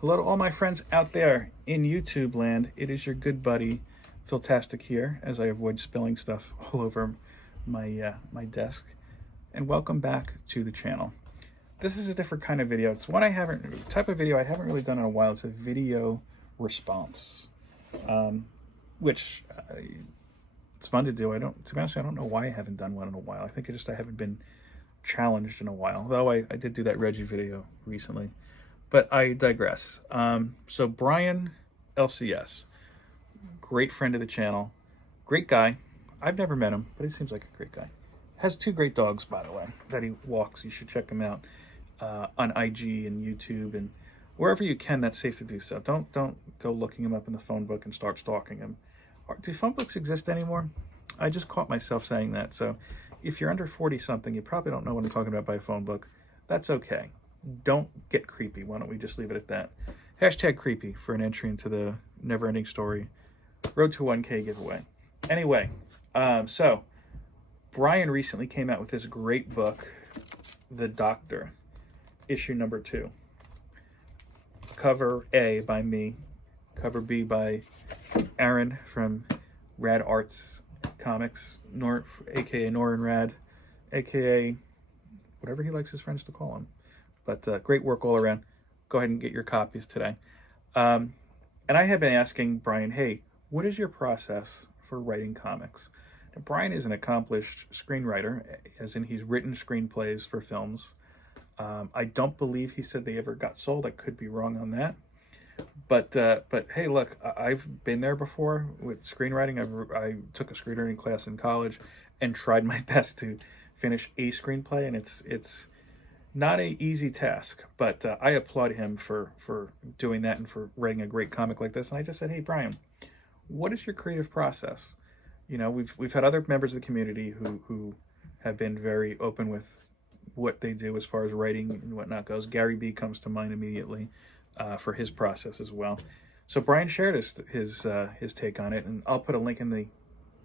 Hello to all my friends out there in YouTube land. It is your good buddy, Philtastic here, as I avoid spilling stuff all over my my desk. And welcome back to the channel. This is a different kind of video. It's one type of video I haven't really done in a while. It's a video response, which it's fun to do. To be honest, I don't know why I haven't done one in a while. I think I haven't been challenged in a while. Though I did do that Reggie video recently. But I digress. So Brian LCS, great friend of the channel, great guy. I've never met him, but he seems like a great guy. Has 2 great dogs, by the way, that he walks. You should check him out on IG and YouTube and wherever you can that's safe to do so. Don't go looking him up in the phone book and start stalking him. Do phone books exist anymore? I just caught myself saying that. So if you're under 40 something, you probably don't know what I'm talking about by a phone book. That's okay. Don't get creepy. Why don't we just leave it at that? Hashtag creepy for an entry into the Never Ending Story Road to 1K giveaway. Anyway, so Brian recently came out with this great book, The Doctor, issue number 2. Cover A by me, cover B by Aaron from Rad Arts Comics, aka Norin Rad, aka whatever he likes his friends to call him. But great work all around. Go ahead and get your copies today. And I have been asking Brian, hey, what is your process for writing comics? Now, Brian is an accomplished screenwriter, as in he's written screenplays for films. I don't believe he said they ever got sold. I could be wrong on that. But hey, look, I've been there before with screenwriting. I took a screenwriting class in college and tried my best to finish a screenplay, and it's not an easy task, but I applaud him for doing that and for writing a great comic like this. And I just said, hey, Brian, what is your creative process? You know, we've had other members of the community who have been very open with what they do as far as writing and whatnot goes. Gary B comes to mind immediately for his process as well. So Brian shared his take on it, and I'll put a link in the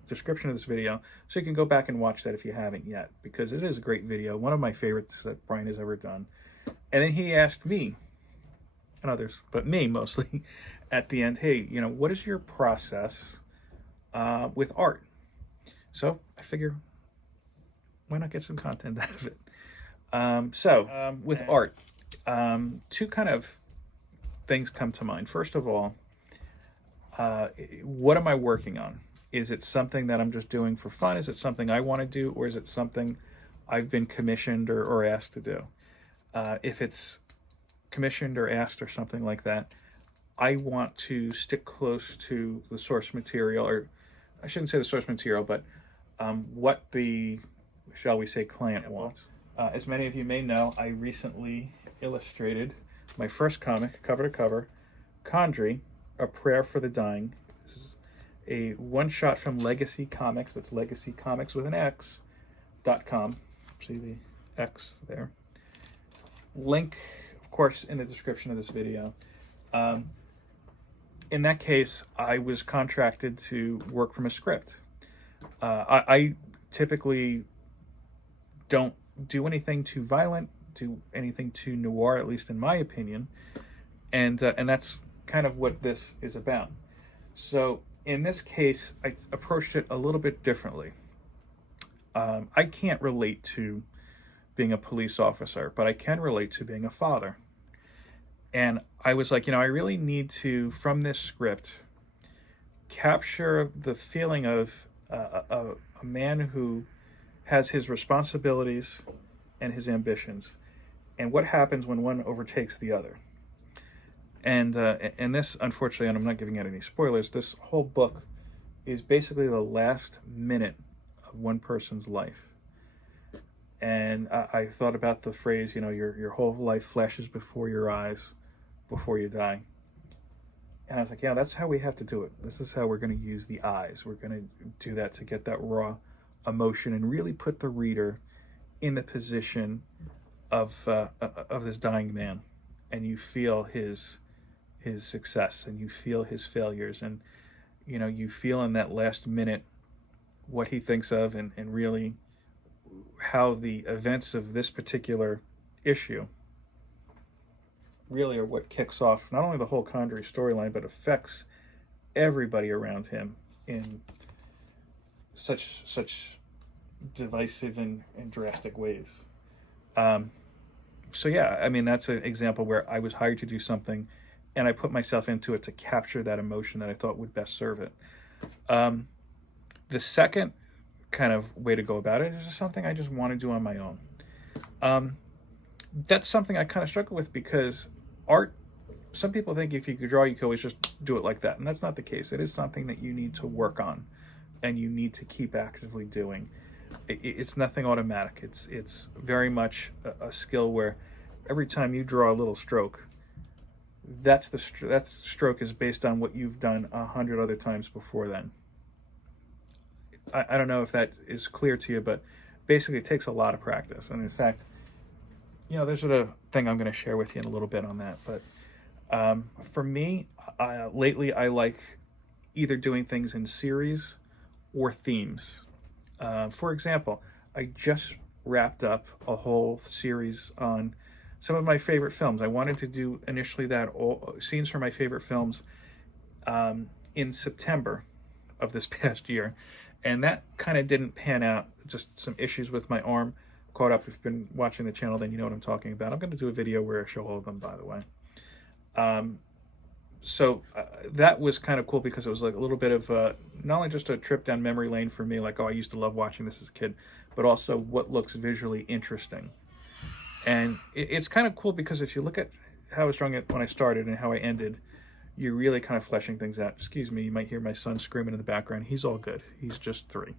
description of this video so you can go back and watch that if you haven't yet, because it is a great video, one of my favorites that Brian has ever done. And then he asked me and others, but me mostly, at the end, hey, you know, what is your process with art? So I figure, why not get some content out of it? With art, 2 kind of things come to mind. First of all, what am I working on? Is it something that I'm just doing for fun? Is it something I want to do? Or is it something I've been commissioned or asked to do? If it's commissioned or asked or something like that, I want to stick close to the source material, or I shouldn't say the source material, but what the, shall we say, client wants. As many of you may know, I recently illustrated my first comic, cover to cover, Condrey, A Prayer for the Dying. This is a one-shot from Legacy Comics. That's Legacy Comics with an X.com. See the X there. Link, of course, in the description of this video. In that case, I was contracted to work from a script. I typically don't do anything too violent, do anything too noir, at least in my opinion. And that's kind of what this is about. So in this case, I approached it a little bit differently. I can't relate to being a police officer, but I can relate to being a father. And I was like, you know, I really need to, from this script, capture the feeling of a man who has his responsibilities and his ambitions, and what happens when one overtakes the other. And this, unfortunately, and I'm not giving out any spoilers, this whole book is basically the last minute of one person's life. And I thought about the phrase, you know, your whole life flashes before your eyes before you die. And I was like, yeah, that's how we have to do it. This is how we're going to use the eyes. We're going to do that to get that raw emotion and really put the reader in the position of this dying man. And you feel his success, and you feel his failures, and you know, you feel in that last minute what he thinks of, and really how the events of this particular issue really are what kicks off not only the whole Condrey storyline, but affects everybody around him in such divisive and drastic ways. So yeah, I mean, that's an example where I was hired to do something and I put myself into it to capture that emotion that I thought would best serve it. The second kind of way to go about it is just something I just want to do on my own. That's something I kind of struggle with because art, some people think if you could draw, you could always just do it like that. And that's not the case. It is something that you need to work on and you need to keep actively doing. It's nothing automatic. It's very much a skill where every time you draw a little stroke, that stroke is based on what you've done 100 other times before then. I don't know if that is clear to you, but basically it takes a lot of practice. And in fact, there's a thing I'm going to share with you in a little bit on that. But for me, lately I like either doing things in series or themes. For example, I just wrapped up a whole series on some of my favorite films. I wanted to do initially scenes from my favorite films in September of this past year. And that kind of didn't pan out. Just some issues with my arm caught up. If you've been watching the channel, then you know what I'm talking about. I'm going to do a video where I show all of them, by the way. So that was kind of cool because it was like a little bit of not only just a trip down memory lane for me, like, oh, I used to love watching this as a kid, but also what looks visually interesting. And it's kind of cool because if you look at how I was drawing it when I started and how I ended, you're really kind of fleshing things out. Excuse me, you might hear my son screaming in the background. He's all good. He's just 3.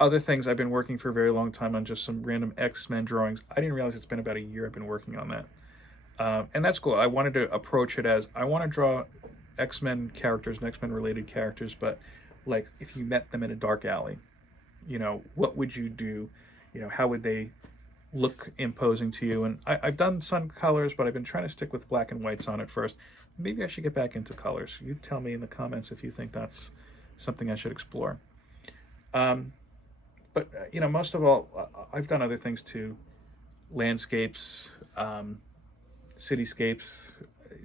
Other things, I've been working for a very long time on just some random X-Men drawings. I didn't realize it's been about a year I've been working on that. And that's cool. I wanted to approach it as, I want to draw X-Men characters and X-Men related characters, but like if you met them in a dark alley, what would you do? How would they look imposing to you? And I've done some colors, but I've been trying to stick with black and whites on it first. Maybe I should get back into colors. You tell me in the comments if you think that's something I should explore. But most of all, I've done other things too. Landscapes, cityscapes,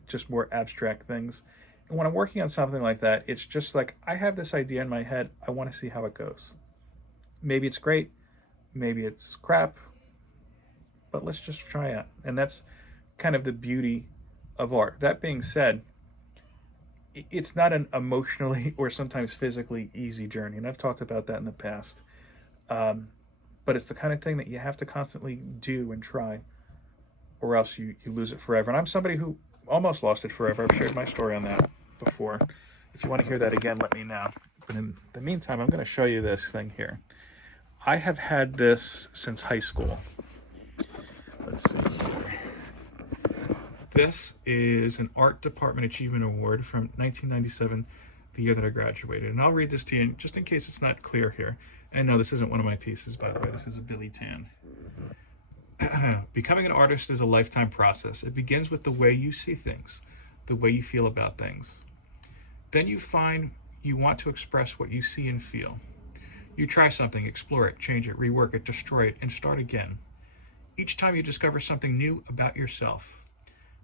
just more abstract things. And when I'm working on something like that, it's just like, I have this idea in my head. I want to see how it goes. Maybe it's great. Maybe it's crap. But let's just try it. And that's kind of the beauty of art. That being said, it's not an emotionally or sometimes physically easy journey. And I've talked about that in the past. But it's the kind of thing that you have to constantly do and try, or else you lose it forever. And I'm somebody who almost lost it forever. I've shared my story on that before. If you want to hear that again, let me know. But in the meantime, I'm going to show you this thing here. I have had this since high school. Let's see here. This is an Art Department Achievement Award from 1997, the year that I graduated. And I'll read this to you just in case it's not clear here. And no, this isn't one of my pieces, by the way. This is a Billy Tan. Becoming an artist is a lifetime process. It begins with the way you see things, the way you feel about things. Then you find you want to express what you see and feel. You try something, explore it, change it, rework it, destroy it, and start again. Each time you discover something new about yourself.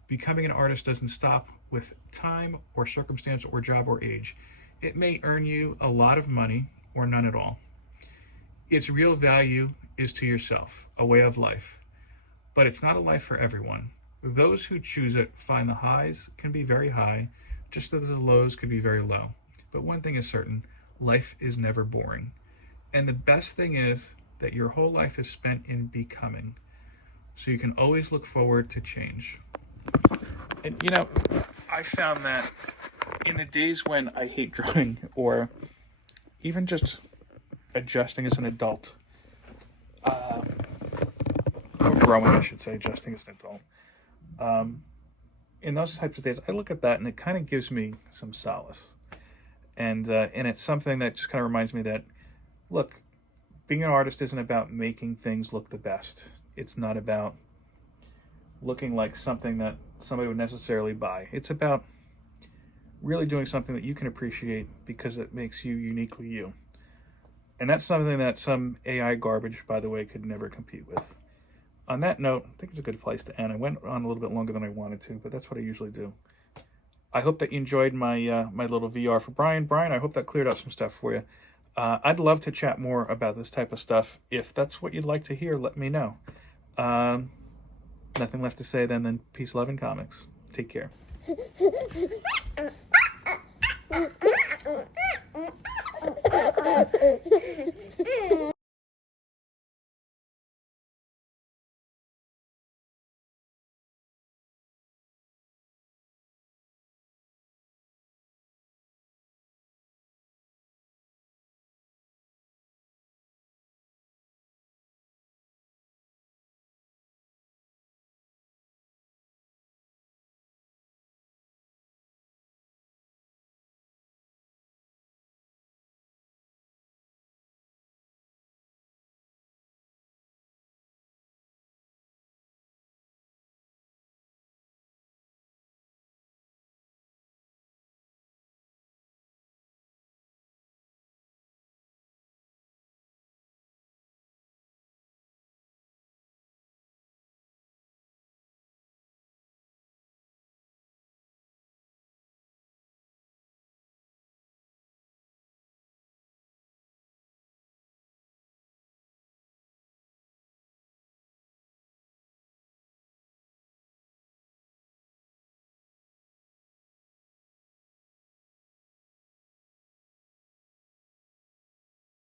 Becoming an artist doesn't stop with time or circumstance or job or age. It may earn you a lot of money or none at all. Its real value is to yourself, a way of life. But it's not a life for everyone. Those who choose it find the highs can be very high, just as the lows can be very low. But one thing is certain, life is never boring. And the best thing is that your whole life is spent in becoming. So you can always look forward to change. And I found that in the days when I hate drawing, or even just adjusting as an adult, or growing, I should say, adjusting as an adult, in those types of days, I look at that and it kind of gives me some solace. And it's something that just kind of reminds me that, look, being an artist isn't about making things look the best. It's not about looking like something that somebody would necessarily buy. It's about really doing something that you can appreciate because it makes you uniquely you. And that's something that some AI garbage, by the way, could never compete with. On that note, I think it's a good place to end. I went on a little bit longer than I wanted to, but that's what I usually do. I hope that you enjoyed my my little VR for Brian. Brian, I hope that cleared up some stuff for you. I'd love to chat more about this type of stuff. If that's what you'd like to hear, let me know. Nothing left to say then than peace, love, and comics. Take care.